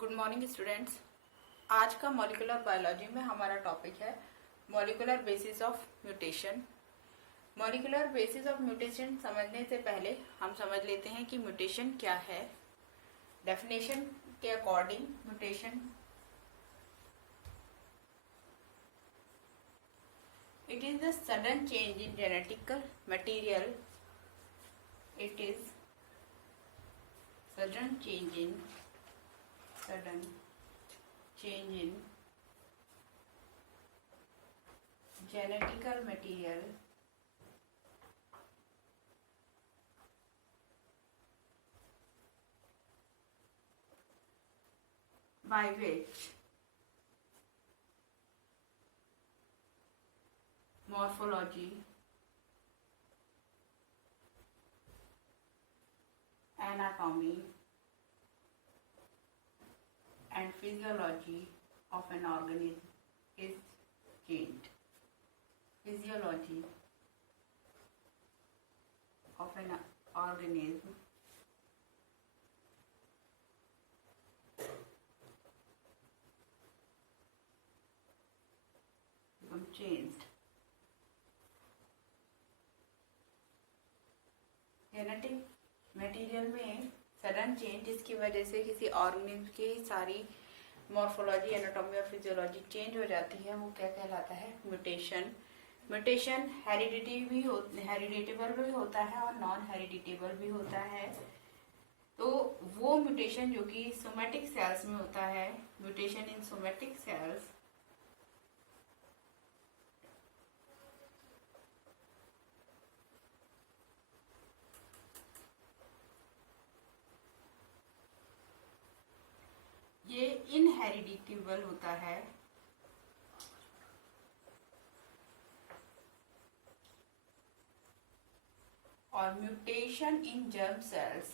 Good morning students. आज का molecular biology में हमारा टॉपिक है molecular basis of mutation. Molecular basis of mutation समझने से पहले हम समझ लेते हैं कि म्यूटेशन क्या है। डेफिनेशन के according mutation it is the sudden change in genetical material. It is sudden change in genetical material by which morphology, anatomy and physiology of an organism is changed. Physiology of an organism become changed. Genetic material में sudden change जिसकी वजह से किसी organism की सारी morphology, anatomy और physiology change हो जाती है, वो क्या कहलाता है? म्यूटेशन। म्यूटेशन हेरिडिटेबल भी होता है और नॉन हेरिडिटेबल भी होता है। तो वो म्यूटेशन जो कि सोमैटिक सेल्स में होता है, म्यूटेशन इन सोमैटिक सेल्स, ये इनहेरिडिटेबल होता है और म्यूटेशन इन जर्म सेल्स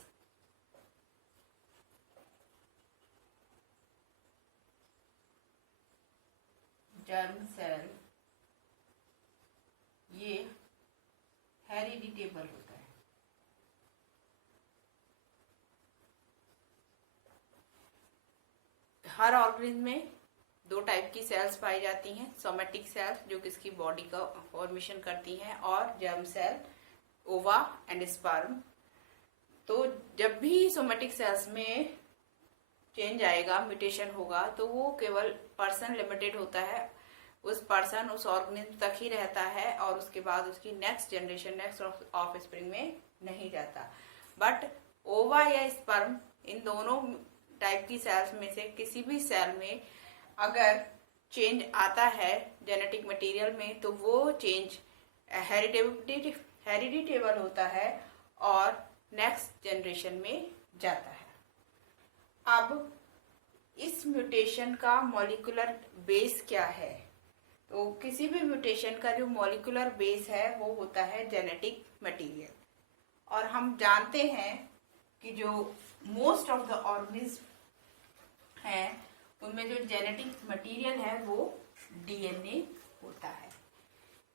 ये हेरिडिटेबल होता है। हर ऑर्गेनिज्म में दो टाइप की सेल्स पाई जाती हैं, सोमैटिक सेल्स जो किसकी बॉडी का फॉर्मेशन करती हैं और जर्म सेल, ओवा एंड स्पर्म। तो जब भी सोमैटिक सेल्स में चेंज आएगा, म्यूटेशन होगा, तो वो केवल पर्सन लिमिटेड होता है, उस पर्सन उस ऑर्गेनिज्म तक ही रहता है और उसके बाद उसकी next generation, next of spring में नहीं जाता। बट ओवा या स्पर्म, इन दोनों टाइप की सेल्स में से किसी भी सेल में अगर चेंज आता है जेनेटिक मटेरियल में, तो वो चेंज हेरिडिटेबल होता है और नेक्स्ट जनरेशन में जाता है। अब इस म्यूटेशन का मॉलिक्यूलर बेस क्या है? तो किसी भी म्यूटेशन का जो मॉलिक्यूलर बेस है वो होता है जेनेटिक मटेरियल। और हम जानते हैं कि जो मोस्ट ऑफ द ऑर्गेनिज्म है उनमें जो जेनेटिक मटेरियल है वो डीएनए होता है।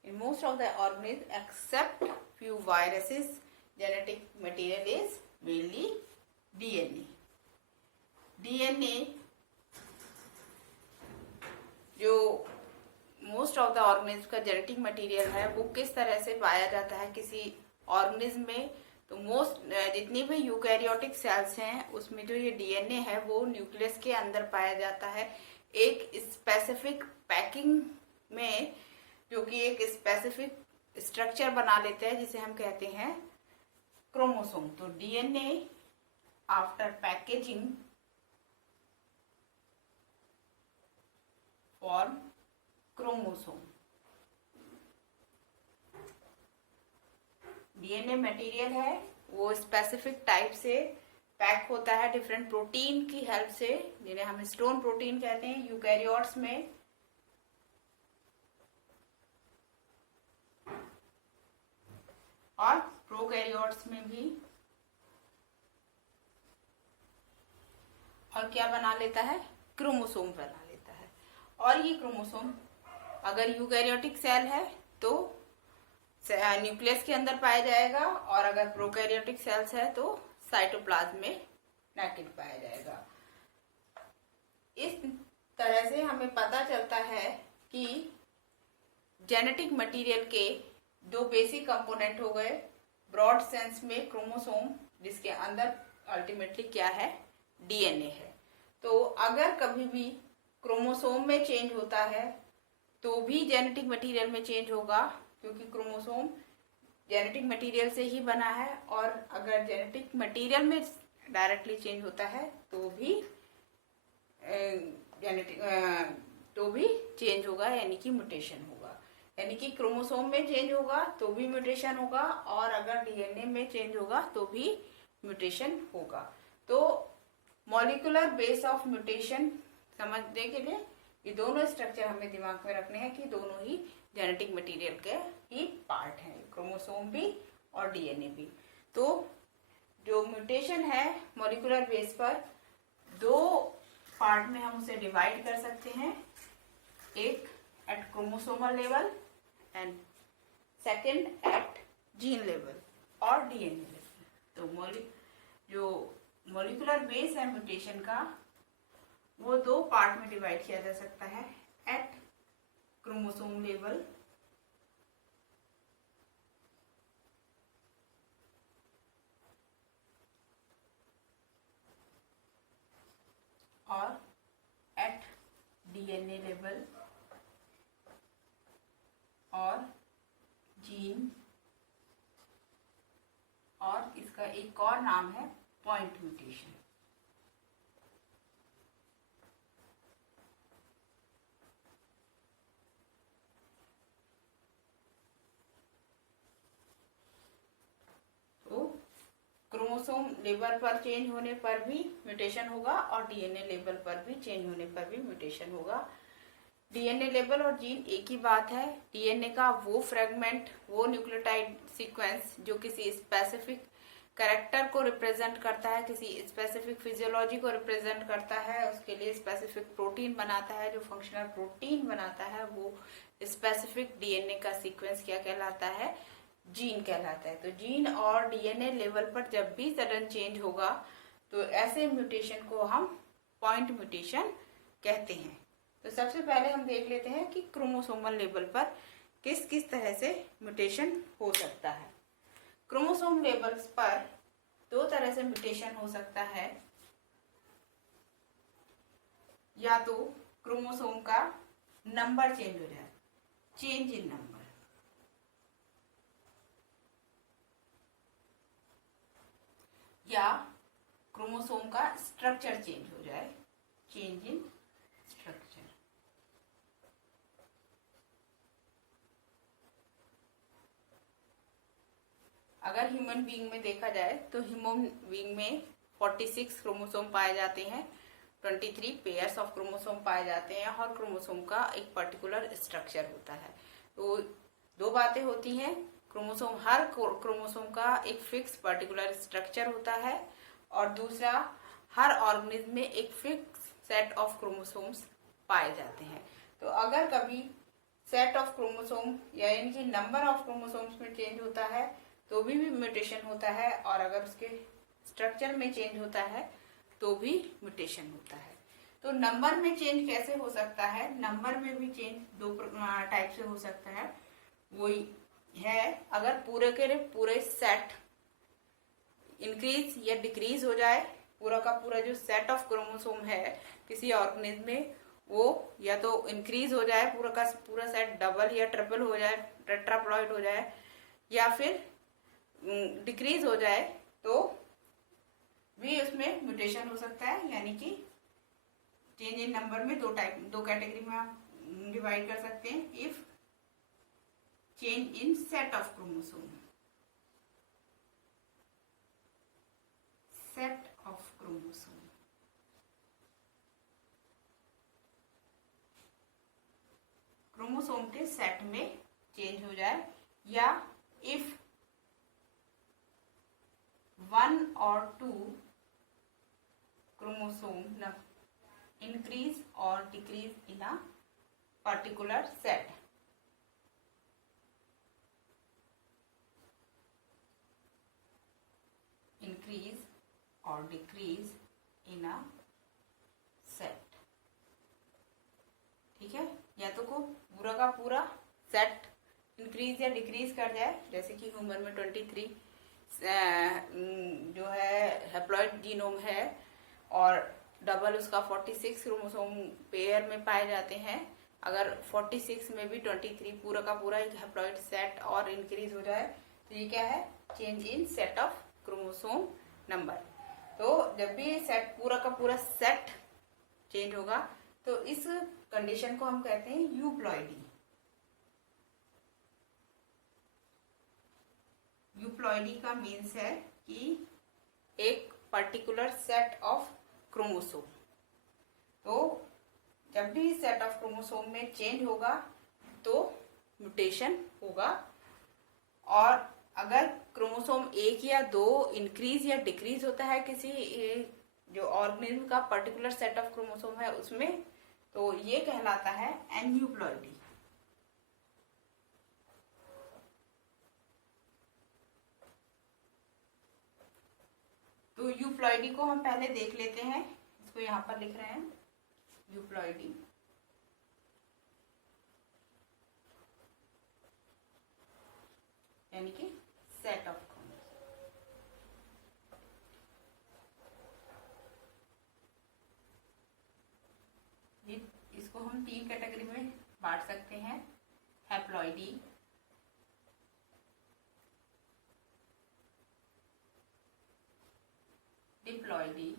In most of the organism except few viruses, genetic material is mainly DNA. DNA जो मोस्ट ऑफ द ऑर्गेनिज्म का जेनेटिक मटेरियल है वो किस तरह से पाया जाता है किसी ऑर्गेनिज्म में? तो जितनी भी यूकैरियोटिक सेल्स हैं उसमें जो ये डीएनए है वो न्यूक्लियस के अंदर पाया जाता है, एक स्पेसिफिक पैकिंग में, जो कि एक स्पेसिफिक स्ट्रक्चर बना लेते हैं जिसे हम कहते हैं क्रोमोसोम। तो DNA after packaging form chromosome. DNA material है वो स्पेसिफिक टाइप से पैक होता है डिफरेंट प्रोटीन की हेल्प से, जिन्हें हम हिस्टोन प्रोटीन कहते हैं यूकैरियोट्स में, और प्रोकैरियोट्स में भी। और क्या बना लेता है? क्रोमोसोम बना लेता है। और ये क्रोमोसोम अगर यूकैरियोटिक सेल है तो न्यूक्लियस के अंदर पाया जाएगा, और अगर प्रोकैरियोटिक सेल्स है तो साइटोप्लाज्म में नेकेड पाया जाएगा। जैसे हमें पता चलता है कि जेनेटिक मटेरियल के दो बेसिक कंपोनेंट हो गए, ब्रॉड सेंस में क्रोमोसोम, जिसके अंदर अल्टीमेटली क्या है, डीएनए है। तो अगर कभी भी क्रोमोसोम में चेंज होता है तो भी जेनेटिक मटेरियल में चेंज होगा, क्योंकि क्रोमोसोम जेनेटिक मटेरियल से ही बना है। और अगर जेनेटिक मटेरियल में डायरेक्टली चेंज होता है तो भी चेंज होगा, यानी कि म्यूटेशन होगा। यानी कि क्रोमोसोम में चेंज होगा तो भी म्यूटेशन होगा, और अगर डीएनए में चेंज होगा तो भी म्यूटेशन होगा। तो मॉलिक्यूलर बेस ऑफ म्यूटेशन समझने के लिए ये दोनों स्ट्रक्चर हमें दिमाग में रखने हैं कि दोनों ही जेनेटिक मटेरियल के ही पार्ट हैं, क्रोमोसोम भी और डीएनए भी। तो जो म्यूटेशन है मॉलिक्यूलर बेस पर, दो पार्ट में हम उसे डिवाइड कर सकते हैं, एक at chromosomal level and second at gene level और डीएनए लेवल। तो जो मॉलिक्यूलर बेस है म्यूटेशन का, वो दो पार्ट में डिवाइड किया जा सकता है, एट क्रोमोसोम लेवल और एट डीएनए लेवल और जीन, और इसका एक और नाम है पॉइंट म्यूटेशन। तो क्रोमोसोम लेवल पर चेंज होने पर भी म्यूटेशन होगा और डीएनए लेवल पर भी चेंज होने पर भी म्यूटेशन होगा। डीएनए लेवल और जीन एक ही बात है। डीएनए का वो फ्रेगमेंट, वो न्यूक्लियोटाइड सीक्वेंस जो किसी स्पेसिफिक कैरेक्टर को रिप्रेजेंट करता है, किसी स्पेसिफिक फिजियोलॉजी को रिप्रेजेंट करता है, उसके लिए स्पेसिफिक प्रोटीन बनाता है, जो फंक्शनल प्रोटीन बनाता है, वो स्पेसिफिक डीएनए का सीक्वेंस क्या कहलाता है, जीन कहलाता है। तो जीन और डीएनए लेवल पर जब भी सडन चेंज होगा तो ऐसे म्यूटेशन को हम पॉइंट म्यूटेशन कहते हैं। तो सबसे पहले हम देख लेते हैं कि क्रोमोसोमल लेवल पर किस किस तरह से म्यूटेशन हो सकता है। क्रोमोसोम लेवल्स पर दो तरह से म्यूटेशन हो सकता है, या तो क्रोमोसोम का नंबर चेंज हो जाए, चेंज इन नंबर, या क्रोमोसोम का स्ट्रक्चर चेंज हो जाए, चेंज इन स्ट्रक्चर। अगर ह्यूमन बीइंग में देखा जाए तो ह्यूमन बीइंग में 46 क्रोमोसोम पाए जाते हैं, 23 पेयर्स ऑफ क्रोमोसोम पाए जाते हैं, और क्रोमोसोम का एक पर्टिकुलर स्ट्रक्चर होता है। तो दो बातें होती हैं, क्रोमोसोम, हर क्रोमोसोम का एक फिक्स पर्टिकुलर स्ट्रक्चर होता है, और दूसरा हर ऑर्गेनिज्म में एक फिक्स सेट ऑफ क्रोमोसोम्स पाए जाते हैं। तो अगर कभी सेट ऑफ क्रोमोसोम यानी कि नंबर ऑफ क्रोमोसोम्स में चेंज होता है तो भी म्यूटेशन होता है, और अगर उसके स्ट्रक्चर में चेंज होता है तो भी म्यूटेशन होता है। तो नंबर में चेंज कैसे हो सकता है? नंबर में भी चेंज दो टाइप से हो सकता है। वही है, अगर पूरे के पूरे सेट इंक्रीज या डिक्रीज हो जाए, पूरा का पूरा जो सेट ऑफ क्रोमोसोम है किसी ऑर्गेनिज्म में, वो या तो इंक्रीज हो जाए, पूरा का पूरा सेट डबल या ट्रिपल हो जाए, टेट्राप्लॉइड हो जाए, या फिर डिक्रीज हो जाए, तो भी उसमें म्यूटेशन हो सकता है। यानी कि चेंज इन नंबर में दो कैटेगरी में आप डिवाइड कर सकते हैं। If change in set of chromosome, set of chromosome, chromosome के सेट में चेंज हो जाए, या if 1 or 2 chromosome increase or decrease in a particular set. Increase or decrease in a set. पूरा का पूरा सेट इंक्रीज या डिक्रीज कर जाए, जैसे कि ह्यूमन में 23 जो है हैप्लॉइड जीनोम है और डबल उसका 46 क्रोमोसोम पेयर में पाए जाते हैं। अगर 46 में भी 23 पूरा का पूरा एक हैप्लॉइड सेट और इंक्रीज हो जाए तो ये क्या है, change in set of chromosome number. तो जब भी सेट पूरा का पूरा सेट चेंज होगा तो इस कंडीशन को हम कहते हैं यूप्लॉइडी। यूप्लॉइडी का मीन्स है कि एक पर्टिकुलर सेट ऑफ क्रोमोसोम, तो जब भी सेट ऑफ क्रोमोसोम में चेंज होगा तो म्यूटेशन होगा। और अगर क्रोमोसोम 1 या 2 इंक्रीज या डिक्रीज होता है किसी जो ऑर्गेनिज्म का पर्टिकुलर सेट ऑफ क्रोमोसोम है उसमें, तो ये कहलाता है एन्यूप्लॉइडी। तो यूप्लॉइडी को हम पहले देख लेते हैं, इसको यहाँ पर लिख रहे हैं यूप्लॉइडी। यानी कि सेट ऑफ क्रोमोसोम। इसको हम 3 कैटेगरी में बांट सकते हैं, हैप्लॉइडी, डिप्लॉइडी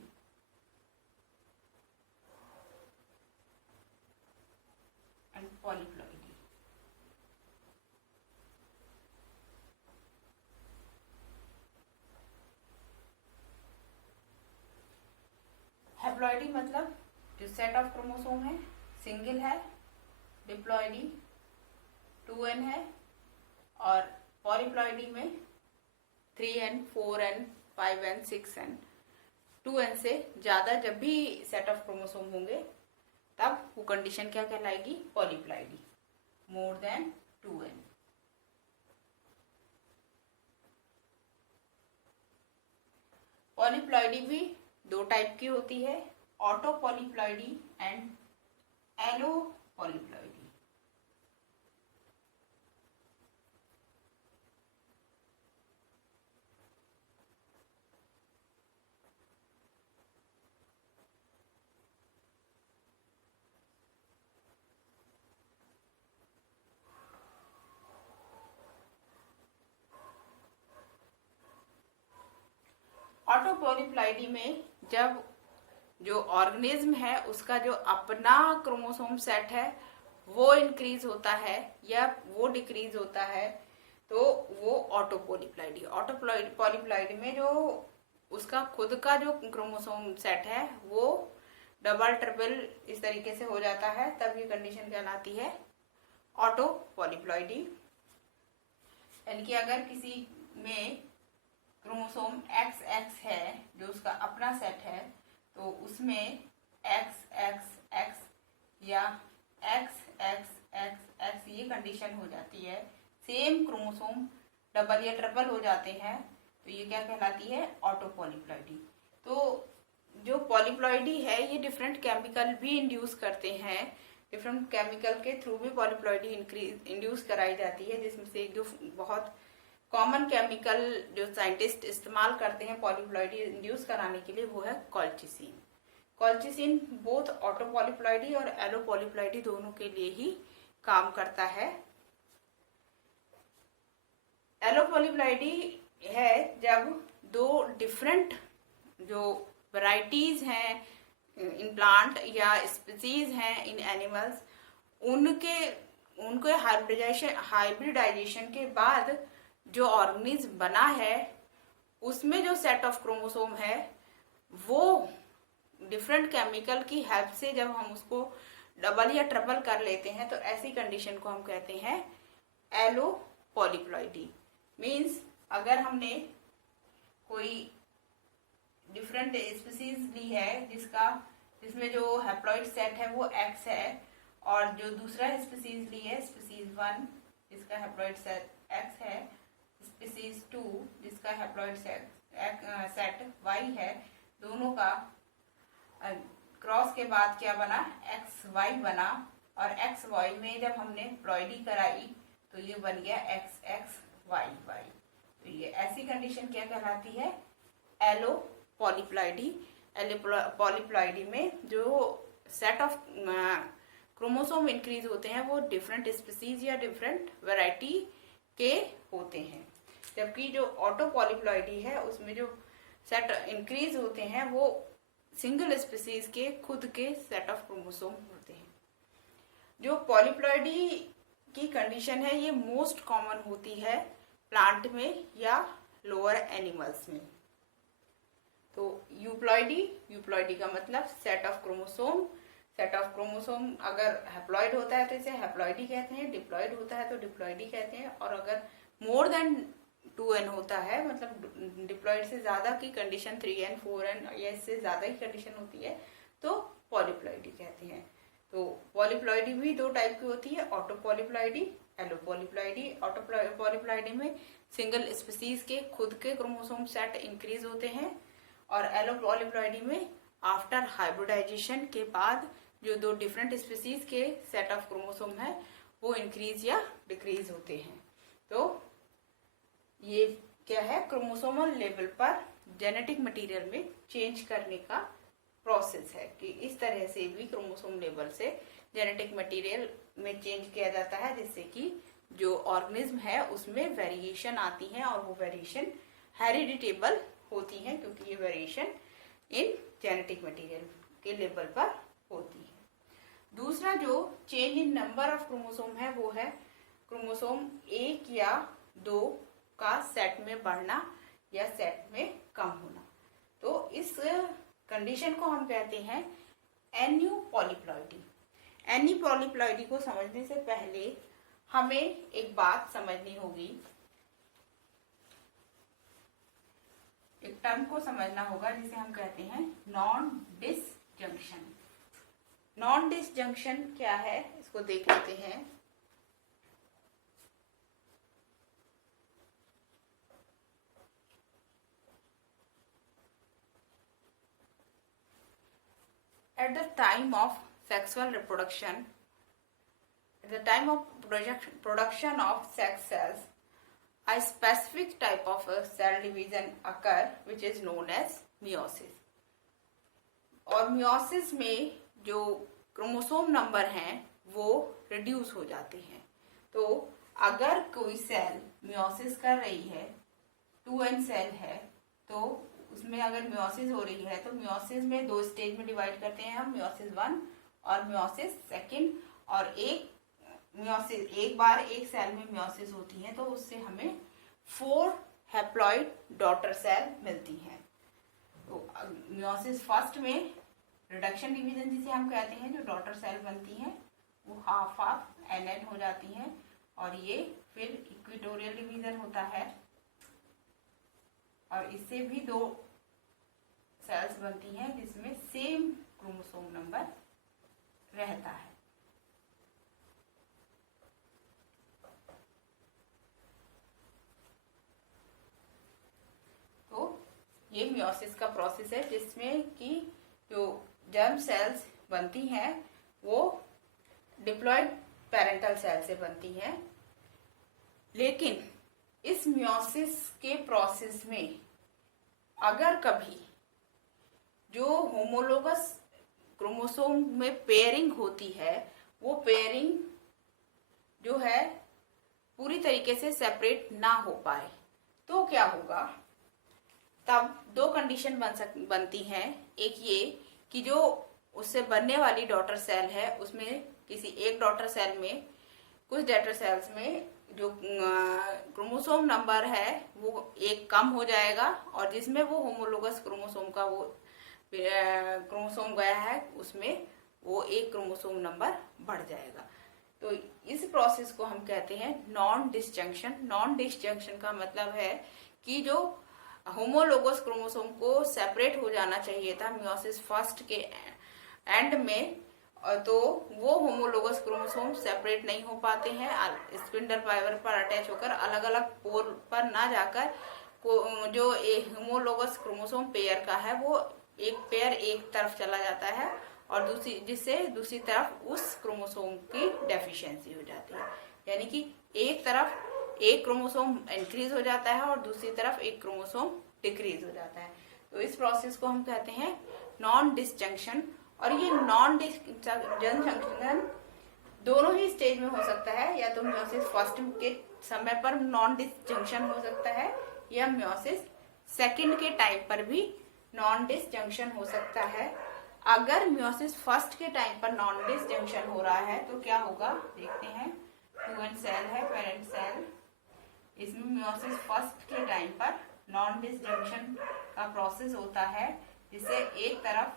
एंड पॉलीप्लॉइडी। हैप्लॉइडी मतलब जो सेट ऑफ क्रोमोसोम है सिंगल है, डिप्लॉइडी 2n है और पॉलीप्लॉइडी में 3n 4n 5n 6n 2n से ज्यादा जब भी सेट ऑफ क्रोमोसोम होंगे तब वो कंडीशन क्या कहलाएगी, polyploidy, more than 2n। Polyploidy भी 2 टाइप की होती है, autopolyploidy and allopolyploidy. Autopolyploidy में जब जो ऑर्गेनिज्म है उसका जो अपना क्रोमोसोम सेट है वो इंक्रीज होता है या वो डिक्रीज होता है तो वो ऑटो पॉलीप्लॉइडी। ऑटो पॉलीप्लॉइडी में जो उसका खुद का जो क्रोमोसोम सेट है वो डबल ट्रिपल इस तरीके से हो जाता है, तब ये कंडीशन कहलाती है ऑटो पॉलीप्लॉइडी। यानी कि अगर किसी में क्रोमोसोम XX है जो उसका अपना सेट है तो उसमें XX या XXXX ये कंडीशन हो जाती है। सेम क्रोमोसोम डबल या ट्रिपल हो जाते हैं तो ये क्या कहलाती है, ऑटो पॉलीप्लॉइडी। तो जो पॉलीप्लॉइडी है ये डिफरेंट केमिकल भी इंड्यूस करते हैं, डिफरेंट केमिकल के थ्रू भी पॉलीप्लॉइडी इंड्यूस कराई जाती है, जिसमें से जो बहुत कॉमन केमिकल जो साइंटिस्ट इस्तेमाल करते हैं पॉलीप्लॉइडी इंड्यूस कराने के लिए वो है colchicine. Colchicine both auto polyploidy और एलो पॉलीप्लॉइडी दोनों के लिए ही काम करता है। एलो पॉलीप्लॉइडी है जब 2 डिफरेंट जो वैरायटीज हैं इन प्लांट या स्पीसीज हैं इन एनिमल्स, उनके हाइब्रिडाइजेशन के बाद जो ऑर्गेनिज्म बना है उसमें जो सेट ऑफ क्रोमोसोम है वो डिफरेंट केमिकल की हेल्प से जब हम उसको डबल या ट्रिपल कर लेते हैं तो ऐसी कंडीशन को हम कहते हैं एलो पॉलीप्लॉइडी। मीन्स अगर हमने कोई डिफरेंट स्पीसीज ली है जिसमें जो हैप्लॉइड सेट है वो X है और जो दूसरा स्पीसीज ली है स्पीसीज 1 जिसका हैप्लॉइड सेट X है, स्पीसीज 2 जिसका हैप्लॉइड सेट Y है, दोनों का क्रॉस के बाद क्या बना, XY बना, और एक्स वाई में जब हमने प्लॉइडी कराई तो ये बन गया एक्स एक्स वाई वाई। तो ये ऐसी कंडीशन क्या कहलाती है, एलो पॉलीप्लॉइडी। एलो पॉलीप्लॉइडी में जो सेट ऑफ क्रोमोसोम इंक्रीज होते हैं वो डिफरेंट स्पीसीज या डिफरेंट वैरायटी के होते हैं, जबकि जो ऑटो पॉलीप्लॉइडी है उसमें जो सेट इंक्रीज होते हैं वो सिंगल स्पीसीज के खुद के सेट ऑफ क्रोमोसोम होते हैं। जो पॉलीप्लॉइडी की कंडीशन है ये मोस्ट कॉमन होती है प्लांट में या लोअर एनिमल्स में। तो यूप्लॉइडी का मतलब set of chromosome. Set of chromosome अगर हैप्लॉइड होता है तो इसे हैप्लॉइडी कहते हैं, डिप्लॉइड होता है तो डिप्लॉइडी कहते हैं, और अगर मोर देन 2n होता है मतलब डिप्लॉइड से ज्यादा की कंडीशन 3n 4n या इससे ज्यादा ही कंडीशन होती है तो पॉलीप्लॉइडी कहते हैं। तो पॉलीप्लॉइडी भी दो टाइप की होती है, autopolyploidy, allopolyploidy. Autopolyploidy में सिंगल स्पीसीज के खुद के क्रोमोसोम सेट इंक्रीज होते हैं, और एलो पॉलीप्लॉइडी में आफ्टर हाइब्रिडाइजेशन के बाद जो दो डिफरेंट स्पीसीज के सेट ऑफ क्रोमोसोम है वो इंक्रीज या डिक्रीज होते हैं। तो ये क्या है, क्रोमोसोमल लेवल पर जेनेटिक मटेरियल में चेंज करने का प्रोसेस है कि इस तरह से भी क्रोमोसोम लेवल से जेनेटिक मटेरियल में चेंज किया जाता है जिससे कि जो ऑर्गेनिज्म है उसमें वेरिएशन आती है और वो वेरिएशन हेरिडिटेबल होती है क्योंकि ये वेरिएशन इन जेनेटिक मटेरियल के लेवल पर होती है। दूसरा जो change in number of chromosome है वो है क्रोमोसोम 1 या 2 का सेट में बढ़ना या सेट में कम होना। तो इस कंडीशन को हम कहते हैं एन्यू पॉलीप्लॉइडी। एन्यू पॉलीप्लॉइडी को समझने से पहले हमें एक बात समझनी होगी, एक टर्म को समझना होगा जिसे हम कहते हैं नॉन डिसजंक्शन। नॉन डिसजंक्शन क्या है इसको देख लेते हैं। At the time of sexual reproduction, at the time of production of sex cells, a specific type of cell division occur which is known as meiosis. और meiosis में जो chromosome number हैं वो रिड्यूस हो जाते हैं। तो अगर कोई सेल meiosis कर रही है, 2n सेल है, तो उसमें अगर मियोसिस हो रही है तो मियोसिस में दो स्टेज में डिवाइड करते हैं हम, मियोसिस 1 और मियोसिस 2। और एक बार एक सेल में मियोसिस होती है तो उससे हमें 4 हैप्लॉइड डॉटर सेल मिलती हैं। तो मियोसिस फर्स्ट में रिडक्शन डिवीजन जिसे हम कहते हैं, जो डॉटर सेल बनती हैं वो हाफ NN हो जाती हैं, और ये फिर इक्वेटोरियल डिवीजन होता है और इससे भी 2 सेल्स बनती हैं जिसमें सेम क्रोमोसोम नंबर रहता है। तो ये मियोसिस का प्रोसेस है जिसमें कि जो जर्म सेल्स बनती हैं वो डिप्लॉयड पेरेंटल सेल से बनती हैं, लेकिन इस मियोसिस के प्रोसेस में अगर कभी जो होमोलोगस क्रोमोसोम में पेयरिंग होती है वो पेयरिंग जो है पूरी तरीके से सेपरेट ना हो पाए तो क्या होगा, तब 2 कंडीशन बनती हैं। एक ये कि जो उससे बनने वाली डॉटर सेल है उसमें किसी एक डॉटर सेल में, कुछ डॉटर सेल्स में जो क्रोमोसोम नंबर है वो एक कम हो जाएगा और जिसमें वो होमोलोगस क्रोमोसोम का वो क्रोमोसोम गया है उसमें वो एक क्रोमोसोम नंबर बढ़ जाएगा। तो इस प्रोसेस को हम कहते हैं नॉन डिसजंक्शन। नॉन डिसजंक्शन का मतलब है कि जो होमोलोगस क्रोमोसोम को सेपरेट हो जाना चाहिए था मियोसिस फर्स्ट के एंड में, तो वो होमोलोगस क्रोमोसोम सेपरेट नहीं हो पाते हैं, स्पिंडल फाइबर पर अटैच होकर अलग अलग पोल पर ना जाकर जो होमोलोगस क्रोमोसोम पेयर का है वो एक पेयर एक तरफ चला जाता है और दूसरी तरफ उस क्रोमोसोम की डेफिशिएंसी हो जाती है। यानी कि एक तरफ एक क्रोमोसोम इंक्रीज हो जाता है और दूसरी तरफ एक क्रोमोसोम डिक्रीज हो जाता है। तो इस प्रोसेस को हम कहते हैं नॉन डिसजंक्शन। और ये नॉन डिसजंक्शन दोनों ही स्टेज में हो सकता है, या तो मियोसिस फर्स्ट के समय पर नॉन डिसजंक्शन हो सकता है या मियोसिस सेकंड के टाइम पर भी नॉन डिसजंक्शन हो सकता है। अगर मियोसिस फर्स्ट के टाइम पर नॉन डिसजंक्शन हो रहा है तो क्या होगा देखते हैं। ह्यूमन सेल है, पेरेंट सेल, इसमें मियोसिस फर्स्ट के टाइम पर नॉन डिसजंक्शन का प्रोसेस होता है, जिससे एक तरफ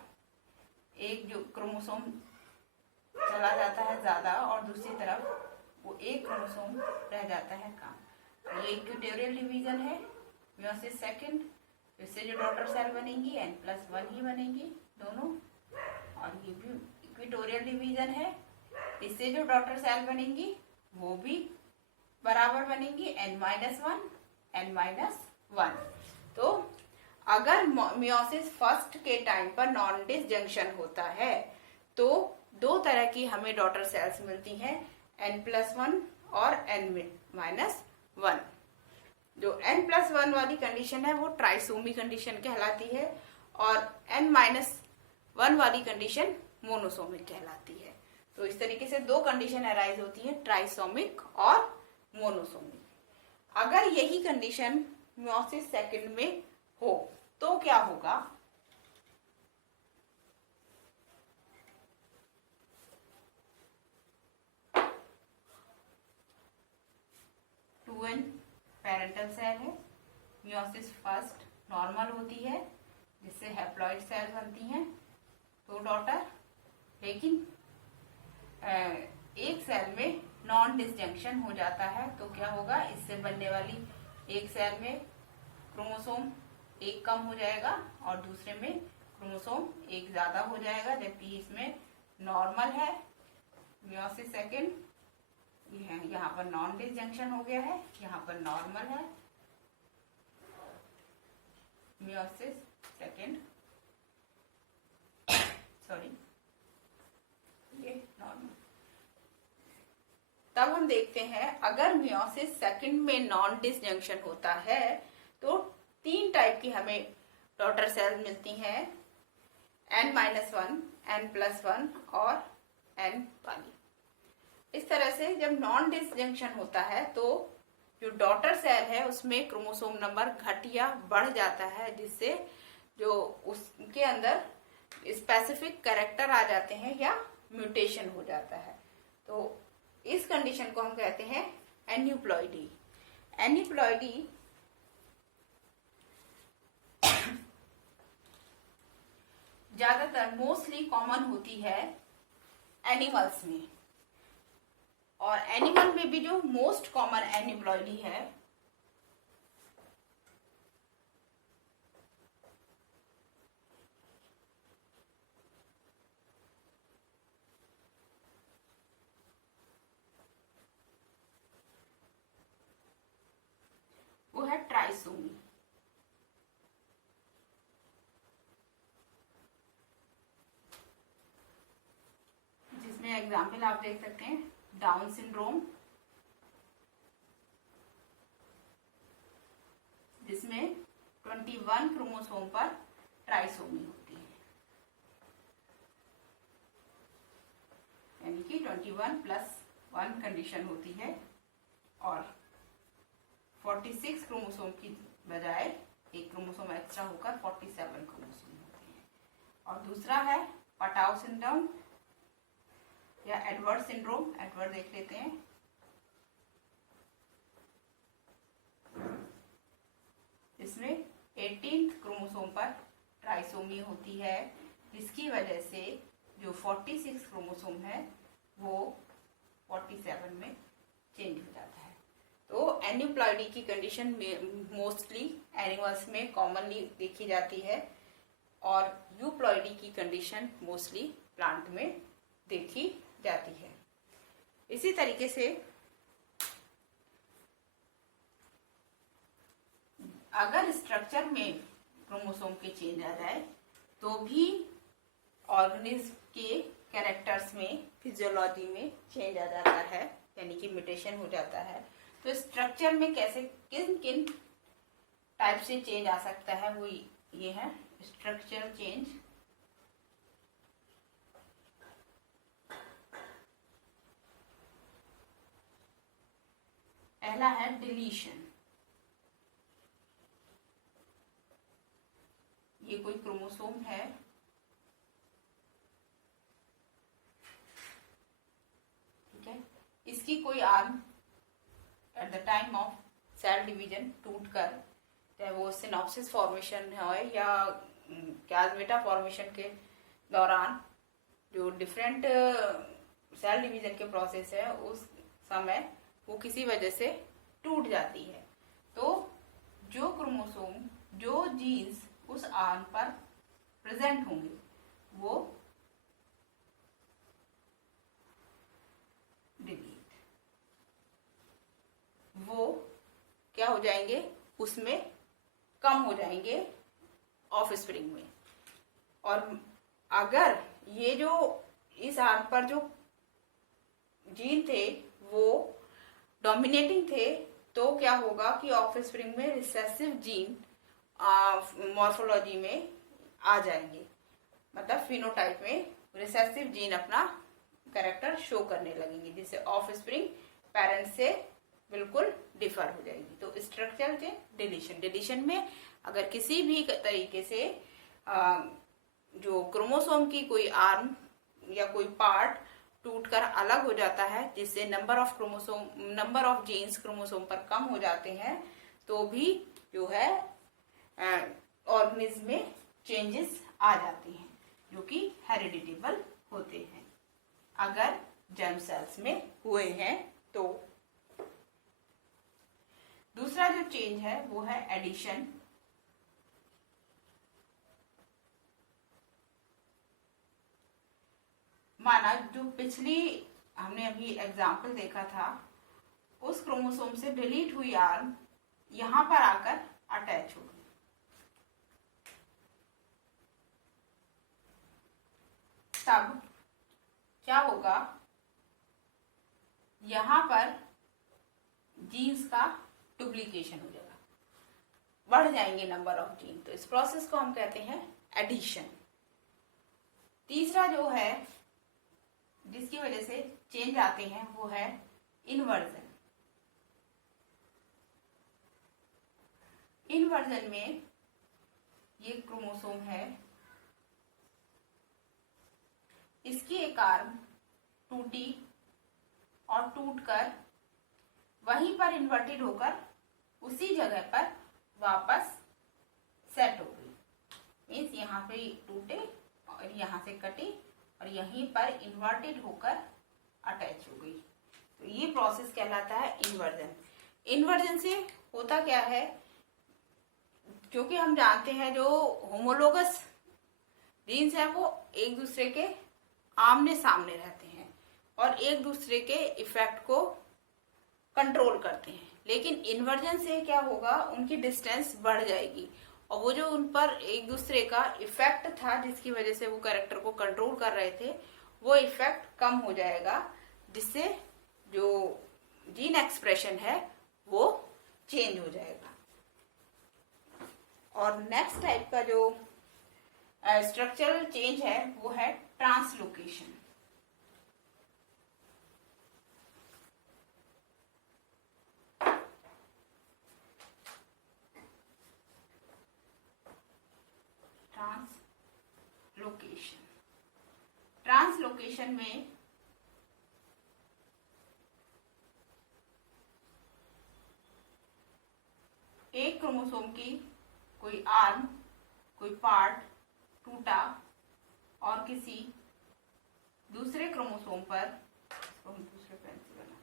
एक जो क्रोमोसोम चला जाता है ज्यादा और दूसरी तरफ वो एक क्रोमोसोम रह जाता है कम। ये इक्वेटोरियल डिवीजन है मियोसिस सेकंड। इससे जो डॉटर सेल बनेंगी N+1 ही बनेंगी दोनों। और ये भी इक्वेटोरियल डिवीजन है, इससे जो डॉटर सेल बनेंगी वो भी बराबर बनेंगी N-1 N-1। तो अगर मियोसिस फर्स्ट के टाइम पर नॉन डिसजंक्शन होता है तो दो तरह की हमें डॉटर सेल्स मिलती हैं, N+1 और N-1। जो N+1 वाली कंडीशन है वो ट्राइसोमी कंडीशन कहलाती है और N-1 वाली कंडीशन मोनोसोमिक कहलाती है। तो इस तरीके से दो कंडीशन अराइज होती है, ट्राइसोमिक और मोनोसोमिक। अगर यही कंडीशन मियोसिस सेकंड में हो तो क्या होगा। 2N पेरेंटल सेल है, मियोसिस फर्स्ट नॉर्मल होती है जिससे हैप्लॉइड सेल बनती हैं दो डॉटर। लेकिन एक सेल में नॉन डिसजंक्शन हो जाता है तो क्या होगा, इससे बनने वाली एक सेल में क्रोमोसोम एक कम हो जाएगा और दूसरे में क्रोमोसोम एक ज्यादा हो जाएगा, जबकि इसमें नॉर्मल है। मियोसिस सेकंड यहाँ पर नॉन डिसजंक्शन हो गया है, यहाँ पर नॉर्मल है। मियोसिस सेकंड सॉरी ये नॉर्मल। तब हम देखते हैं अगर मियोसिस सेकंड में नॉन डिसजंक्शन होता है तो तीन टाइप की हमें डॉटर सेल मिलती हैं, N-1 N+1 और N वाली। इस तरह से जब नॉन डिसजंक्शन होता है तो जो डॉटर सेल है उसमें क्रोमोसोम नंबर घट या बढ़ जाता है, जिससे जो उसके अंदर स्पेसिफिक कैरेक्टर आ जाते हैं या म्यूटेशन हो जाता है। तो इस कंडीशन को हम कहते हैं एन्यूप्लॉइडी। एन्यूप्लॉइडी ज्यादातर मोस्टली कॉमन होती है एनिमल्स में, और एनिमल में भी जो मोस्ट कॉमन एन्यूप्लॉइडी है वो है ट्राइसोमी। जिसमें एग्जाम्पल आप देख सकते हैं डाउन सिंड्रोम, जिसमें 21 क्रोमोसोम पर ट्राइसोमी होती है, यानी कि 21+1 कंडीशन होती है और 46 क्रोमोसोम की बजाय एक क्रोमोसोम एक्स्ट्रा होकर 47 क्रोमोसोम होते हैं। और दूसरा है पटाउ सिंड्रोम या एडवर्ड सिंड्रोम। एडवर्ड देख लेते हैं। इसमें 18th क्रोमोसोम पर ट्राइसोमी होती है, जिसकी वजह से जो 46 क्रोमोसोम है वो 47 में चेंज हो जाता है। तो एन्यूप्लॉइडी की कंडीशन मोस्टली एनिमल्स में कॉमनली देखी जाती है और यूप्लॉइडी की कंडीशन मोस्टली प्लांट में देखी जाती है। इसी तरीके से अगर स्ट्रक्चर में क्रोमोसोम के चेंज आ जाए तो भी ऑर्गेनिज्म के कैरेक्टर्स में, फिजियोलॉजी में चेंज आ जाता है, यानी कि म्यूटेशन हो जाता है। तो स्ट्रक्चर में कैसे किन किन टाइप से चेंज आ सकता है, वो ये है स्ट्रक्चरल चेंज। पहला है डिलीशन। ये कोई क्रोमोसोम है, ठीक है, इसकी कोई arm at the time of cell division टूटकर, चाहे वो सिनॉप्सिस फॉर्मेशन है या क्याजमेटा फॉर्मेशन के दौरान जो डिफरेंट सेल डिवीजन के प्रोसेस है, उस समय वो किसी वजह से टूट जाती है। तो जो क्रोमोसोम, जो जीन्स उस आर्म पर प्रेजेंट होंगे वो डिलीट, वो क्या हो जाएंगे, उसमें कम हो जाएंगे ऑफ स्प्रिंग में। और अगर ये जो इस आर्म पर जो जीन थे वो डोमिनेटिंग थे, तो क्या होगा कि ऑफ स्प्रिंग में रिसेसिव जीन मॉर्फोलॉजी में आ जाएंगे, मतलब फिनोटाइप में रिसेसिव जीन अपना कैरेक्टर शो करने लगेंगे, जिससे ऑफ स्प्रिंग पेरेंट से बिल्कुल डिफर हो जाएगी। तो स्ट्रक्चरल चेंज डिलीशन, डिलीशन में अगर किसी भी तरीके से जो क्रोमोसोम की कोई आर्म या कोई पार्ट टूटकर अलग हो जाता है, जिससे नंबर ऑफ जीन्स क्रोमोसोम पर कम हो जाते हैं, तो भी जो है ऑर्गेनिज्म में चेंजेस आ जाते हैं, जो कि हेरिडिटेबल होते हैं अगर जर्म सेल्स में हुए हैं। तो दूसरा जो चेंज है वो है एडिशन। माना जो पिछली हमने अभी एग्जाम्पल देखा था, उस क्रोमोसोम से डिलीट हुई आर्म यहां पर आकर अटैच हो गई, तब क्या होगा, यहां पर जीन्स का डुप्लीकेशन हो जाएगा, बढ़ जाएंगे नंबर ऑफ जीन। तो इस प्रोसेस को हम कहते हैं एडिशन। तीसरा जो है जिसकी वजह से चेंज आते हैं वो है इन्वर्जन। इन्वर्जन में ये क्रोमोसोम है, इसकी एक आर्म टूटी और टूटकर वहीं पर इन्वर्टेड होकर उसी जगह पर वापस सेट हो गई। मीन्स यहाँ पे टूटे और यहाँ से कटी और यहीं पर इन्वर्टेड होकर अटैच हो गई। तो ये प्रोसेस कहलाता है इन्वर्जन। इन्वर्जन से होता क्या है, क्योंकि हम जानते हैं जो होमोलोगस जीन्स है वो एक दूसरे के आमने सामने रहते हैं और एक दूसरे के इफेक्ट को कंट्रोल करते हैं, लेकिन इन्वर्जन से क्या होगा, उनकी डिस्टेंस बढ़ जाएगी और वो जो उन पर एक दूसरे का इफेक्ट था जिसकी वजह से वो कैरेक्टर को कंट्रोल कर रहे थे, वो इफेक्ट कम हो जाएगा, जिससे जो जीन एक्सप्रेशन है वो चेंज हो जाएगा। और नेक्स्ट टाइप का जो स्ट्रक्चरल चेंज है वो है ट्रांसलोकेशन। ट्रांसलोकेशन में एक क्रोमोसोम की कोई आर्म, कोई पार्ट टूटा और किसी दूसरे क्रोमोसोम पर, इसको हम दूसरे पेन से बना,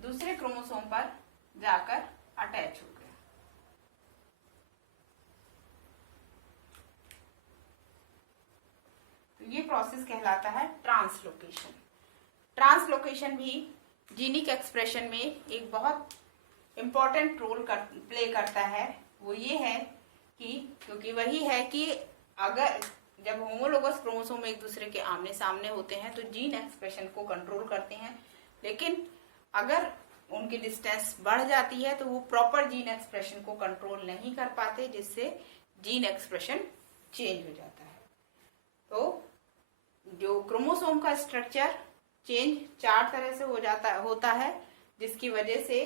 दूसरे क्रोमोसोम पर जाकर अटैच हो गया। तो ये प्रोसेस कहलाता है ट्रांसलोकेशन। ट्रांसलोकेशन भी जीनिक एक्सप्रेशन में एक बहुत इम्पोर्टेंट रोल प्ले करता है। वो ये है कि क्योंकि वही है कि अगर जब होमोलोगस क्रोमोसोम एक दूसरे के आमने सामने होते हैं तो जीन एक्सप्रेशन को कंट्रोल करते हैं, लेकिन अगर उनकी डिस्टेंस बढ़ जाती है तो वो प्रॉपर जीन एक्सप्रेशन को कंट्रोल नहीं कर पाते, जिससे जीन एक्सप्रेशन चेंज हो जाता है। तो जो क्रोमोसोम का स्ट्रक्चर चेंज 4 तरह से होता है, जिसकी वजह से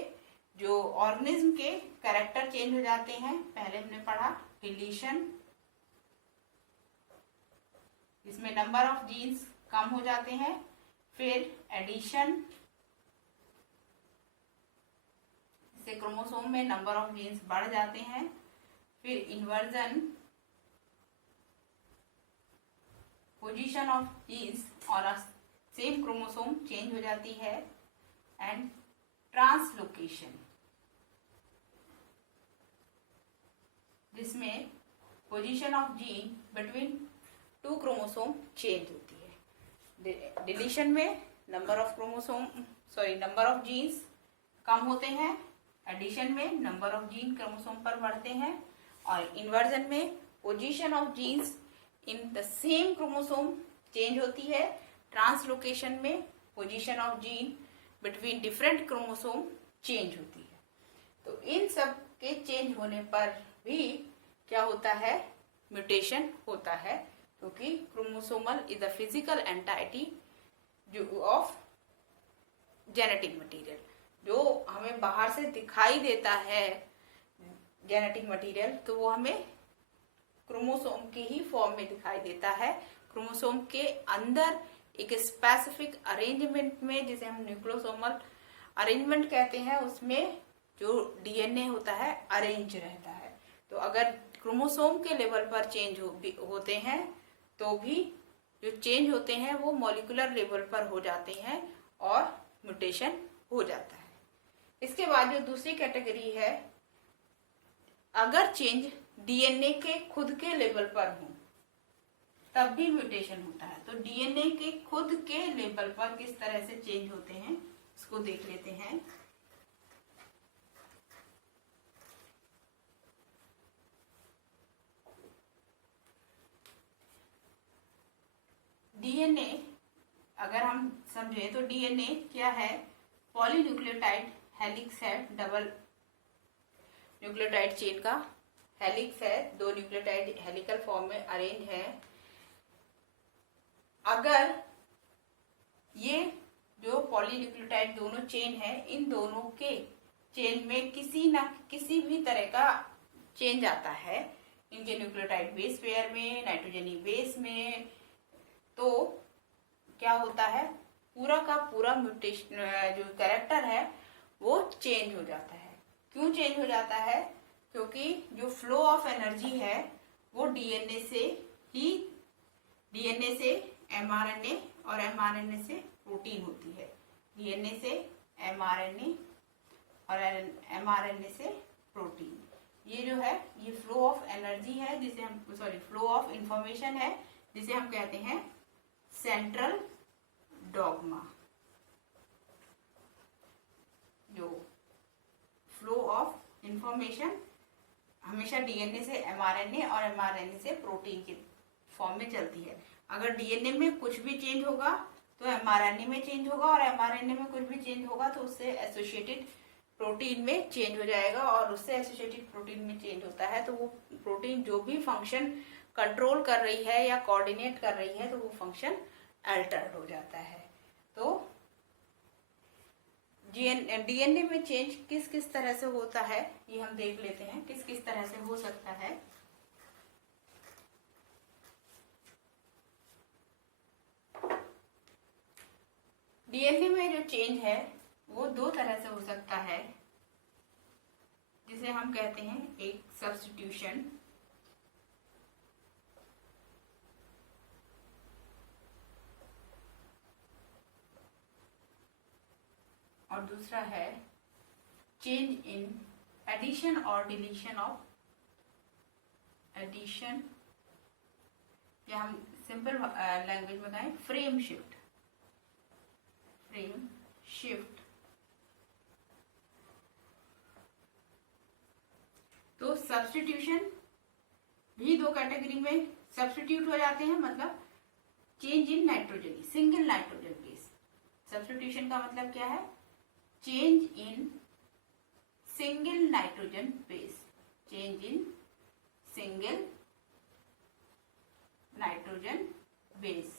जो ऑर्गेनिज्म के कैरेक्टर चेंज हो जाते हैं। पहले हमने पढ़ा डिलीशन, इसमें नंबर ऑफ जीन्स कम हो जाते हैं। फिर एडिशन, इससे क्रोमोसोम में नंबर ऑफ जीन्स बढ़ जाते हैं। फिर इन्वर्जन, पोजीशन ऑफ जीन्स और सेम क्रोमोसोम चेंज हो जाती है। एंड ट्रांसलोकेशन, जिसमें position of gene between 2 chromosome change होती है। डिलीशन में नंबर ऑफ जीन्स कम होते हैं। एडिशन में नंबर ऑफ जीन क्रोमोसोम पर बढ़ते हैं। और इन्वर्जन में position of genes in the same chromosome change होती है। ट्रांसलोकेशन में position of gene between different chromosome change होती है। तो इन सब के चेंज होने पर भी क्या होता है, म्यूटेशन होता है, क्योंकि chromosomal is the physical entity of genetic material. जो हमें बाहर से दिखाई देता है जेनेटिक मटेरियल, तो वो हमें क्रोमोसोम के ही फॉर्म में दिखाई देता है। क्रोमोसोम के अंदर एक स्पेसिफिक अरेंजमेंट में, जिसे हम न्यूक्लियोसोमल अरेंजमेंट कहते हैं, उसमें जो डीएनए होता है अरेंज रहता है। तो अगर क्रोमोसोम के लेवल पर चेंज होते हैं तो भी जो चेंज होते हैं वो मॉलिक्यूलर लेवल पर हो जाते हैं और म्यूटेशन हो जाता है। इसके बाद जो दूसरी कैटेगरी है, अगर चेंज डीएनए के खुद के लेवल पर हो तब भी म्यूटेशन होता है। तो डीएनए के खुद के लेवल पर किस तरह से चेंज होते हैं इसको देख लेते हैं। डीएनए अगर हम समझे तो डीएनए क्या है, पॉलीन्यूक्लियोटाइड हेलिक्स है, डबल न्यूक्लियोटाइड चेन का हेलिक्स है, 2 न्यूक्लियोटाइड हेलिकल फॉर्म में अरेंज है। अगर ये जो पॉलीन्यूक्लियोटाइड दोनों चेन है, इन दोनों के चेन में किसी भी तरह का चेंज आता है, इनके न्यूक्लियोटाइड बेस पेयर में, नाइट्रोजनी बेस में, तो क्या होता है, पूरा का पूरा म्यूटेशन जो कैरेक्टर है वो चेंज हो जाता है। क्यों चेंज हो जाता है? क्योंकि जो फ्लो ऑफ एनर्जी है वो डीएनए से एमआरएनए और एमआरएनए से प्रोटीन होती है। डीएनए से एमआरएनए और एमआरएनए से प्रोटीन। ये जो है ये फ्लो ऑफ एनर्जी है, जिसे हम फ्लो ऑफ इंफॉर्मेशन है, जिसे हम कहते हैं सेंट्रल डॉग्मा। जो फ्लो ऑफ इंफॉर्मेशन हमेशा डीएनए से एमआरएनए और एमआरएनए से प्रोटीन के फॉर्म में चलती है। अगर डीएनए में कुछ भी चेंज होगा तो एमआरएनए में चेंज होगा, और एमआरएनए में कुछ भी चेंज होगा तो उससे एसोसिएटेड प्रोटीन में चेंज हो जाएगा, और उससे एसोसिएटेड प्रोटीन में चेंज होता है तो वो प्रोटीन जो भी फंक्शन कंट्रोल कर रही है या कोऑर्डिनेट कर रही है तो वो फंक्शन अल्टर्ड हो जाता है। तो डीएनए में चेंज किस किस तरह से होता है ये हम देख लेते हैं, किस किस तरह से हो सकता है। डीएनए में जो चेंज है वो 2 तरह से हो सकता है, जिसे हम कहते हैं एक सब्स्टिट्यूशन, और दूसरा है चेंज इन एडिशन और डिलीशन ऑफ एडिशन, या हम सिंपल लैंग्वेज में कहें फ्रेम शिफ्ट। तो सब्स्टिट्यूशन भी दो कैटेगरी में सब्स्टिट्यूट हो जाते हैं, मतलब change in nitrogen, single nitrogen base. Substitution का मतलब क्या है? Change in single nitrogen base, change in single nitrogen base.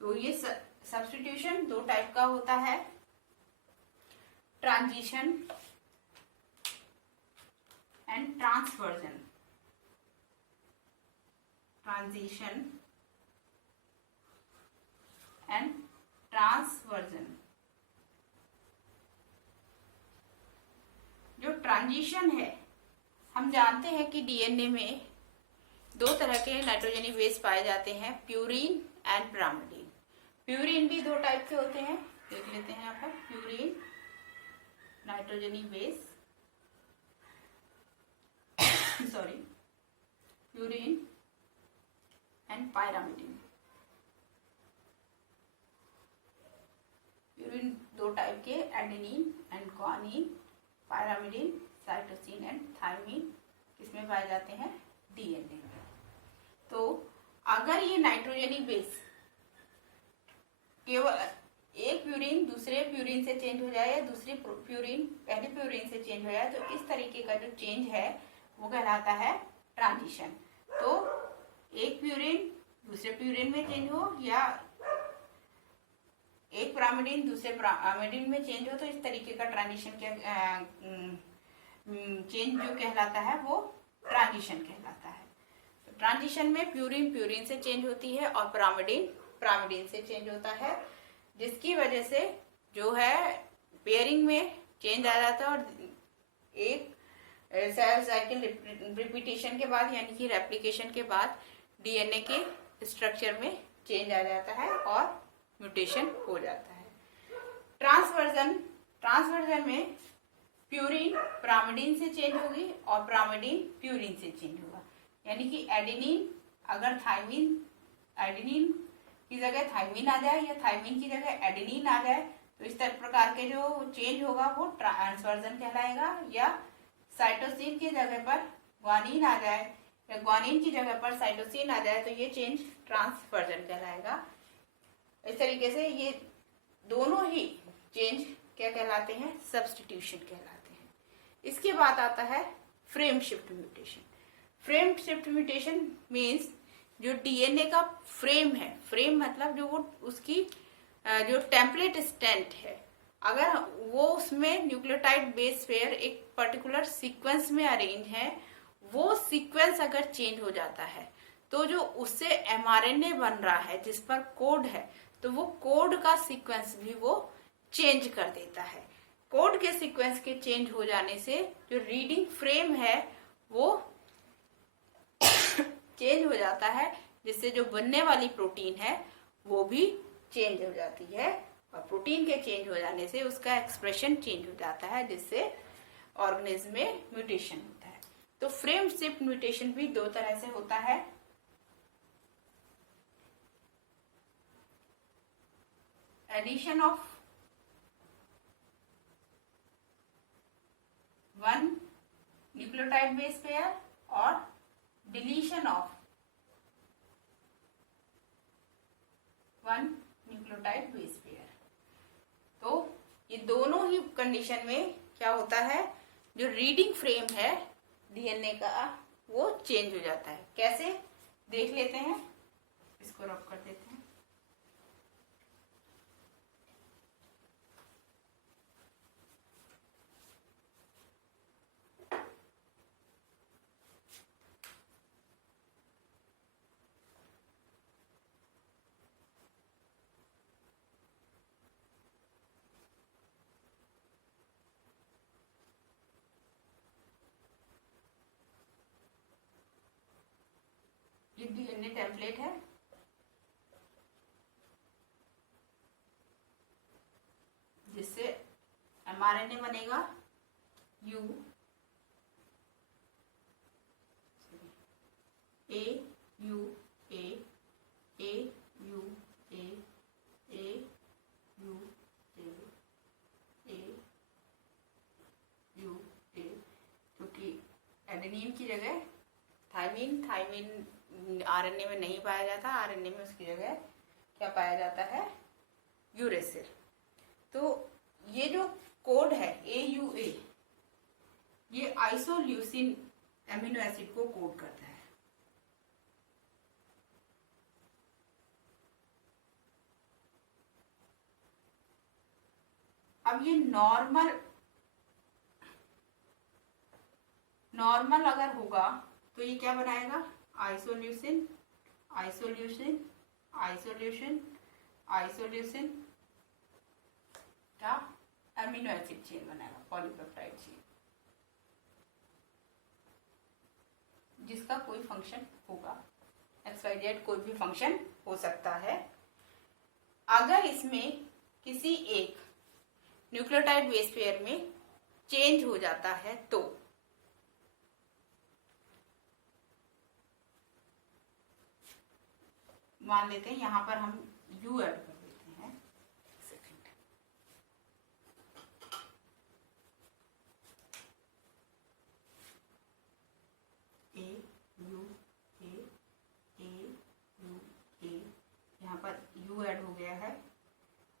तो ये सब्स्टिट्यूशन दो टाइप का होता है, transition and transversion. Transition and transversion. जो ट्रांजिशन है, हम जानते हैं कि डीएनए में दो तरह के नाइट्रोजनी बेस पाए जाते हैं, प्यूरीन एंड पिरामिडीन। प्यूरीन भी दो टाइप के होते हैं, देख लेते हैं यहाँ पर। प्यूरीन नाइट्रोजनी base sorry, purine and pyrimidine. Purine दो टाइप के, adenine and guanine, pyrimidine cytosine and thymine, किसमें पाए जाते हैं? डीएनए में। तो अगर ये नाइट्रोजनी बेस केवल एक प्यूरीन दूसरे प्यूरीन से चेंज हो जाए या दूसरी प्यूरीन पहले प्यूरीन से चेंज हो जाए, तो इस तरीके का जो चेंज है वो कहलाता है ट्रांजिशन। तो एक प्यूरीन दूसरे प्यूरीन में चेंज हो या एक पिरामिडीन दूसरे पिरामिडीन में चेंज हो, तो इस तरीके का ट्रांजिशन चेंज जो कहलाता है वो ट्रांजिशन कहलाता है। तो ट्रांजिशन में प्यूरीन प्यूरीन से चेंज होती है और पिरामिडीन पिरामिडीन से चेंज होता है, जिसकी वजह से जो है पेयरिंग में चेंज आ जाता है और एक सेल साइकिल रिपीटेशन के बाद यानी कि रेप्लिकेशन के बाद डीएनए के स्ट्रक्चर में चेंज आ जाता है और म्यूटेशन हो जाता है। ट्रांसवर्जन में प्यूरीन पिरामिडीन से चेंज होगी और पिरामिडीन प्यूरीन से चेंज होगा, यानी कि एडेनिन अगर एडेनिन की जगह थायमिन आ जाए या थायमिन की जगह एडेनिन आ जाए, तो इस तरह प्रकार के जो चेंज होगा वो ट्रांसवर्जन कहलाएगा। या साइटोसिन की जगह पर ग्वानिन आ जाए या ग्वानिन की जगह पर साइटोसिन आ जाए, तो ये चेंज ट्रांसवर्जन कहलाएगा। इस तरीके से ये दोनों ही चेंज क्या कहलाते हैं? सब्स्टिट्यूशन कहलाते हैं। इसके बाद आता है frame shift mutation. Frame shift mutation means जो डीएनए का फ्रेम है, फ्रेम मतलब जो वो उसकी जो टेम्पलेट स्टेंट है, अगर वो उसमें न्यूक्लियोटाइड बेस पेयर एक पर्टिकुलर सीक्वेंस में अरेंज है, वो सीक्वेंस अगर चेंज हो जाता है तो जो उससे एमआरएनए बन रहा है जिस पर कोड है, तो वो कोड का सीक्वेंस भी वो चेंज कर देता है। कोड के सीक्वेंस के चेंज हो जाने से जो रीडिंग फ्रेम है वो चेंज हो जाता है, जिससे जो बनने वाली प्रोटीन है वो भी चेंज हो जाती है और प्रोटीन के चेंज हो जाने से उसका एक्सप्रेशन चेंज हो जाता है, जिससे ऑर्गेनिज्म में म्यूटेशन होता है। तो फ्रेम शिफ्ट म्यूटेशन भी दो तरह से होता है, addition of one nucleotide base pair और deletion of one nucleotide base pair. तो ये दोनों ही कंडीशन में क्या होता है, जो रीडिंग फ्रेम है डीएनए का वो चेंज हो जाता है। कैसे देख लेते हैं, इसको रब कर देते हैं। ये डीएनए टेम्पलेट है, जिससे एमआरएनए बनेगा U A U A A U A A U A A U A, क्योंकि एडेनिन की जगह थाइमिन, थाइमिन आरएनए में नहीं पाया जाता, आरएनए में उसकी जगह क्या पाया जाता है, यूरेसिल। तो ये जो कोड है AUA, ये आइसोल्यूसिन एमिनो एसिड को कोड करता है। अब ये नॉर्मल अगर होगा तो ये क्या बनाएगा, आइसोल्यूसिन आइसोल्यूसिन आइसोल्यूसिन आइसोल्यूसिन, क्या, एमिनो एसिड चेन बनाएगा, पॉलीपेप्टाइड चेन, जिसका कोई फंक्शन होगा, XYZ कोई भी फंक्शन हो सकता है। अगर इसमें किसी एक न्यूक्लियोटाइड बेस पेयर में चेंज हो जाता है तो मान लेते हैं यहां पर हम U ऐड कर देते हैं, सेकंड, AUA यहाँ पर U ऐड हो गया है,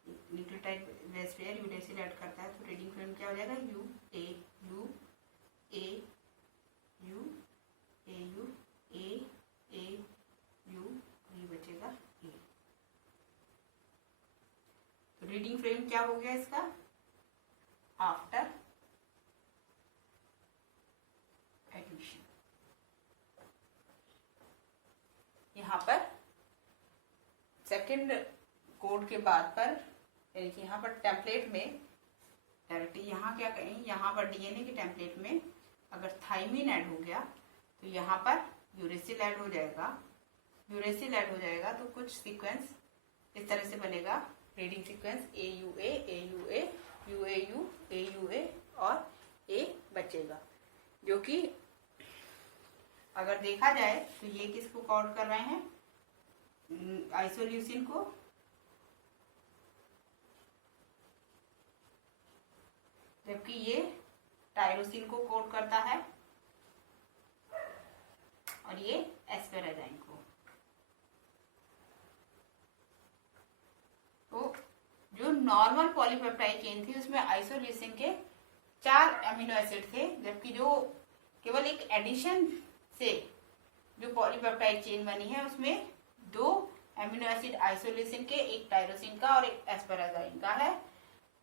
nucleotide base pair uracil add करता है, तो रीडिंग फ्रेम क्या हो जाएगा, ये बचेगा A। तो रीडिंग फ्रेम क्या हो गया इसका, आफ्टर एडिशन। यहाँ पर सेकंड कोड के बाद पर, यानी कि यहाँ पर टेम्पलेट में डायरेक्टली यहाँ क्या करें, यहाँ पर DNA के टेम्पलेट में अगर थाइमिन ऐड हो गया तो यहाँ पर यूरेसिल ऐड हो जाएगा, यूरेसिल ऐड हो जाएगा तो कुछ सीक्वेंस इस तरह से बनेगा, reading sequence AUA AUA UAU AUA और A बचेगा, जो कि अगर देखा जाए तो ये किसको कोड कर रहे हैं, आइसोल्यूसिन को, जबकि ये टायरोसिन को कोड करता है और ये एस्पेराजाइन को। तो जो नॉर्मल पॉलीपेप्टाइड चेन थी उसमें आइसोल्यूसिन के 4 एमिनो एसिड थे, जबकि जो केवल एक एडिशन से जो पॉलीपेप्टाइड चेन बनी है उसमें 2 एमिनो एसिड आइसोल्यूसिन के, एक टायरोसिन का और एक एस्पेराजाइन का है,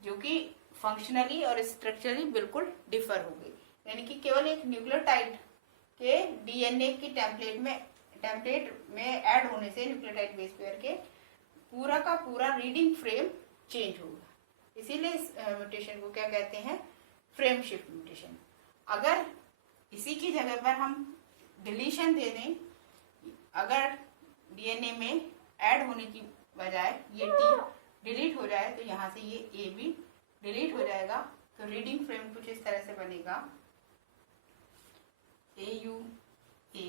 जो कि फंक्शनली और स्ट्रक्चरली बिल्कुल डिफर हो गई। यानी कि केवल एक न्यूक्लियोटाइड के DNA की टेम्पलेट में ऐड होने से न्यूक्लियोटाइड बेस पेयर के पूरा का पूरा रीडिंग फ्रेम चेंज होगा। इसीलिए इस म्यूटेशन को क्या कहते हैं, फ्रेम शिफ्ट म्यूटेशन। अगर इसी की जगह पर हम डिलीशन दे दें, अगर DNA में ऐड होने की बजाय ये T डिलीट हो जाए तो यहाँ से ये A भी डिलीट हो जाएगा, तो रीडिंग फ्रेम कुछ इस तरह से बनेगा, AUA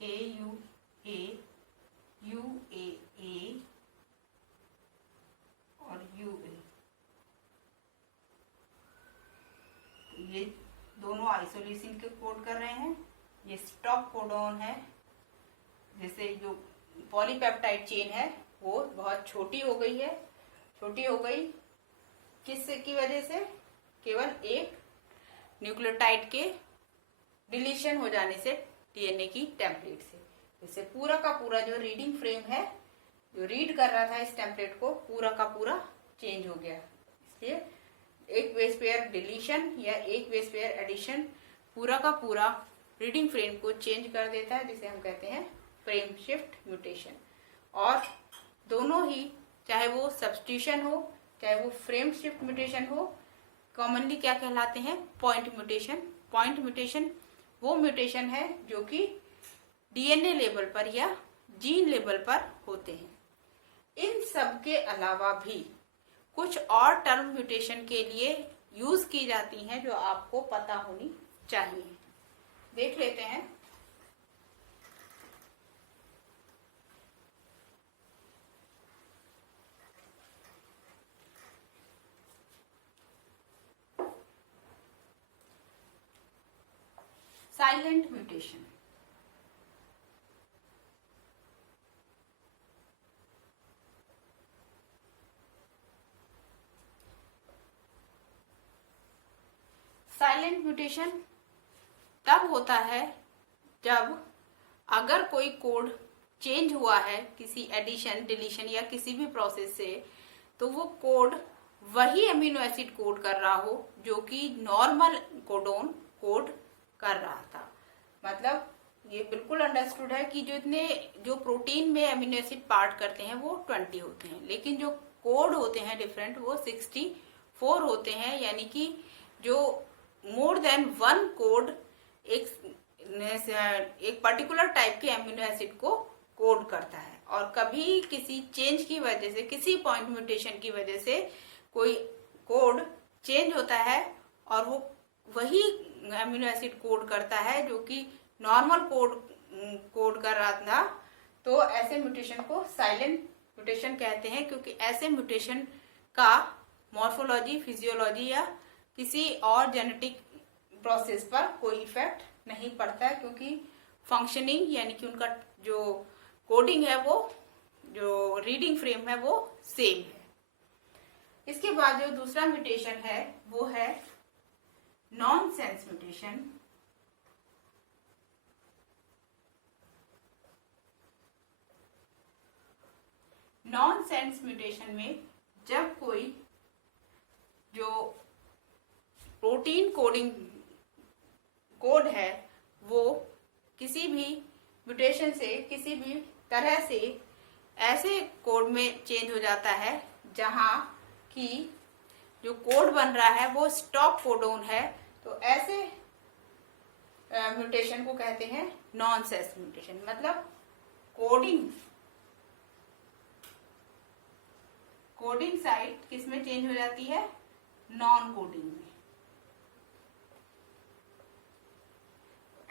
AUA UAA और UA। ये दोनों आइसोल्यूसिन के कोड कर रहे हैं, ये स्टॉप कोडॉन है। जैसे जो पॉलीपेप्टाइड चेन है वो बहुत छोटी हो गई है, छोटी हो गई किस की वजह से, केवल एक न्यूक्लियोटाइड के डिलीशन हो जाने से DNA की टेम्पलेट से। इससे पूरा का पूरा जो रीडिंग फ्रेम है, जो रीड कर रहा था इस टेम्पलेट को, पूरा का पूरा चेंज हो गया। इसलिए एक बेस पेयर डिलीशन या एक बेस पेयर एडिशन पूरा का पूरा रीडिंग फ्रेम को चेंज कर देता है, जिसे हम कहते हैं फ्रेम शिफ्ट म्यूटेशन। और दोनों ही, चाहे वो सब्स्टिट्यूशन हो चाहे वो फ्रेम शिफ्ट म्यूटेशन हो, कॉमनली क्या कहलाते हैं, पॉइंट म्यूटेशन। पॉइंट म्यूटेशन वो म्यूटेशन है जो कि DNA लेवल पर या जीन लेवल पर होते हैं। इन सब के अलावा भी कुछ और टर्म म्यूटेशन के लिए यूज की जाती हैं जो आपको पता होनी चाहिए। देख लेते हैं। Silent mutation. साइलेंट म्यूटेशन तब होता है जब अगर कोई कोड चेंज हुआ है किसी एडिशन डिलीशन या किसी भी प्रोसेस से, तो वो कोड वही अमीनो एसिड कोड कर रहा हो जो कि नॉर्मल कोडोन कोड कर रहा था। मतलब ये बिल्कुल अंडरस्टूड है कि जो प्रोटीन में अमीनो एसिड पार्ट करते हैं वो 20 होते हैं, लेकिन जो कोड होते हैं डिफरेंट वो 64 होते हैं। यानी कि जो मोर देन वन कोड एक पर्टिकुलर टाइप के अमीनो एसिड को कोड करता है। और कभी किसी चेंज की वजह से, किसी पॉइंट म्यूटेशन की वजह से कोई कोड चेंज होता है और वो वही अमीनो एसिड कोड करता है जो कि नॉर्मल कोड कर रहा था, तो ऐसे म्यूटेशन को साइलेंट म्यूटेशन कहते हैं। क्योंकि ऐसे म्यूटेशन का मॉर्फोलॉजी, फिजियोलॉजी या किसी और जेनेटिक प्रोसेस पर कोई इफेक्ट नहीं पड़ता है, क्योंकि फंक्शनिंग यानी कि उनका जो कोडिंग है, वो जो रीडिंग फ्रेम है वो सेम है। इसके बाद जो दूसरा म्यूटेशन है वो है नॉनसेंस म्यूटेशन। नॉनसेंस म्यूटेशन में जब कोई जो प्रोटीन कोड है वो किसी भी म्यूटेशन से, किसी भी तरह से ऐसे कोड में चेंज हो जाता है जहां कि जो कोड बन रहा है वो स्टॉप कोडोन है, तो ऐसे म्यूटेशन को कहते हैं नॉनसेंस म्यूटेशन। मतलब कोडिंग साइट किस में चेंज हो जाती है? नॉन कोडिंग में।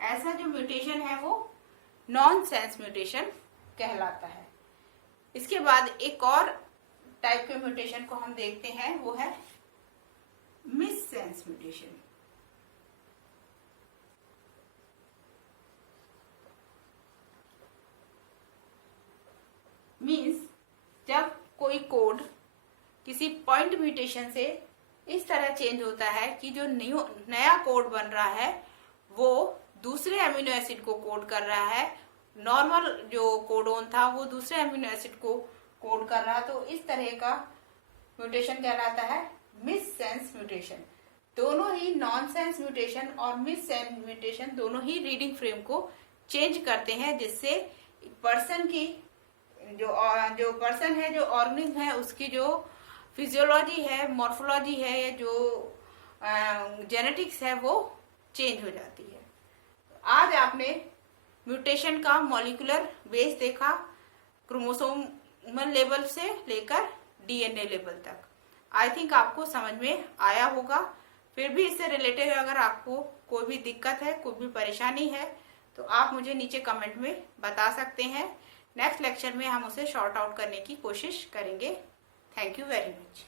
ऐसा जो म्यूटेशन है वो नॉनसेंस म्यूटेशन कहलाता है। इसके बाद एक और टाइप के म्यूटेशन को हम देखते हैं, वो है मिससेंस म्यूटेशन। मीन्स जब कोई कोड किसी पॉइंट म्यूटेशन से इस तरह चेंज होता है कि जो नया कोड बन रहा है वो दूसरे अमीनो एसिड को कोड कर रहा है। नॉर्मल जो कोडोन था वो दूसरे अमीनो एसिड को कोड कर रहा, तो इस तरह का म्यूटेशन कहलाता है मिससेंस म्यूटेशन। दोनों ही नॉनसेंस म्यूटेशन और मिससेंस म्यूटेशन दोनों ही रीडिंग फ्रेम को चेंज करते हैं, जिससे पर्सन की जो पर्सन है, जो ऑर्गेनिज्म है, उसकी जो फिजियोलॉजी है, मॉर्फोलॉजी है, जो जेनेटिक्स है वो चेंज हो जाती है। आज आपने म्यूटेशन का मॉलिक्यूलर बेस देखा, क्रोमोसोमल लेवल से लेकर डीएनए लेवल तक। आई थिंक आपको समझ में आया होगा। फिर भी इससे रिलेटेड अगर आपको कोई भी दिक्कत है, कोई भी परेशानी है, तो आप मुझे नीचे कमेंट में बता सकते हैं। नेक्स्ट लेक्चर में हम उसे शॉर्ट आउट करने की कोशिश करेंगे। Thank you very much.